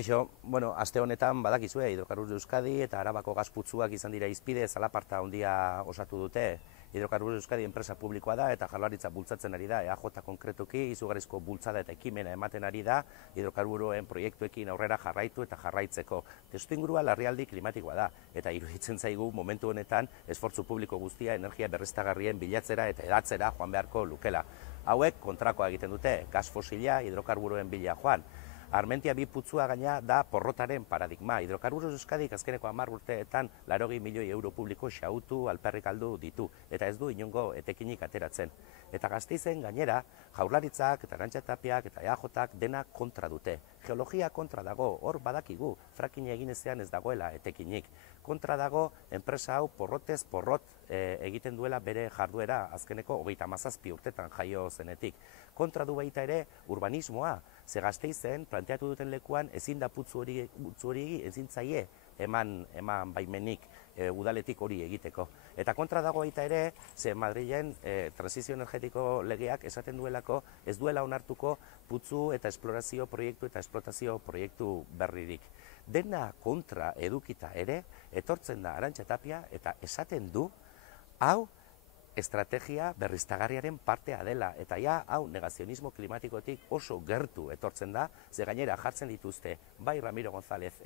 Kaixo, bueno, aste honetan badakizue Hidrocarburos de Euskadi eta Arabako gas putzuak izan dira hizpide zalaparta handia osatu dute. Hidrocarburos de Euskadi enpresa publikoa da eta Jaurlaritza bultzatzen ari da, EAJ konkretuki izugarrizko bultzada eta ekimena ematen ari da hidrokarburoen proiektuekin aurrera jarraitu eta jarraitzeko. Testuingurua larrialdi klimatikoa da eta iruditzen zaigu momentu honetan esfortzu publiko guztia energia berriztagarrien bilatzera eta hedatzera joan beharko lukela. Hauek kontrakoa egiten dute, gas fosila hidrokarburoen bila joan. Armentia bi putzua gaina da porrotaren paradigma. Hidrocarburos Euskadik azkeneko 10 urteetan 80 milioi euro publiko xautu alperrik aldu ditu, eta ez du inongo etekinik ateratzen. Eta Gasteizen gainera, Jaurlaritzak eta Arantxa Tapiak eta EAJak dena kontra dute. Geologia kontra dago, hor badakigu, fracking egin ezean ez dagoela etekinik. Kontra dago, enpresa hau porrotez porrot egiten duela bere jarduera azkeneko 37 urtetan jaio zenetik. Kontra du baita ere urbanismoa, ze Gasteizen planteatu duten lekuan ezin da putzu hori ezin zaie eman baimenik udaletik hori egiteko. Eta kontra dago baita ere, ze Madrilen transizio energetiko legeak esaten duelako ez duela onartuko putzu eta esplorazio proiektu eta esplotazio proiektu berririk. Dena kontra edukita ere, etortzen da Arantxa Tapia eta esaten du, hau estrategia berriztagarriaren partea dela, eta hau negazionismo klimatikotik oso gertu etortzen da, ze gainera jartzen dituzte bai Ramiro González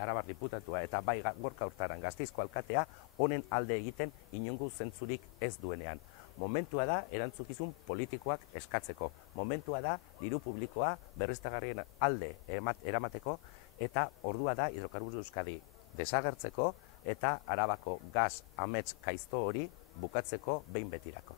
Arabar diputatua eta bai Gorka Urtaran Gasteizko alkatea honen alde egiten inongo zentzurik ez duenean. Momentua da erantzukizun politikoak eskatzeko, momentua da diru publikoa berriztagarrien alde eramateko, eta ordua da Hidrocarburos Euskadi desagertzeko eta Arabako gas amets kaizto hori bukatzeko behin betirako.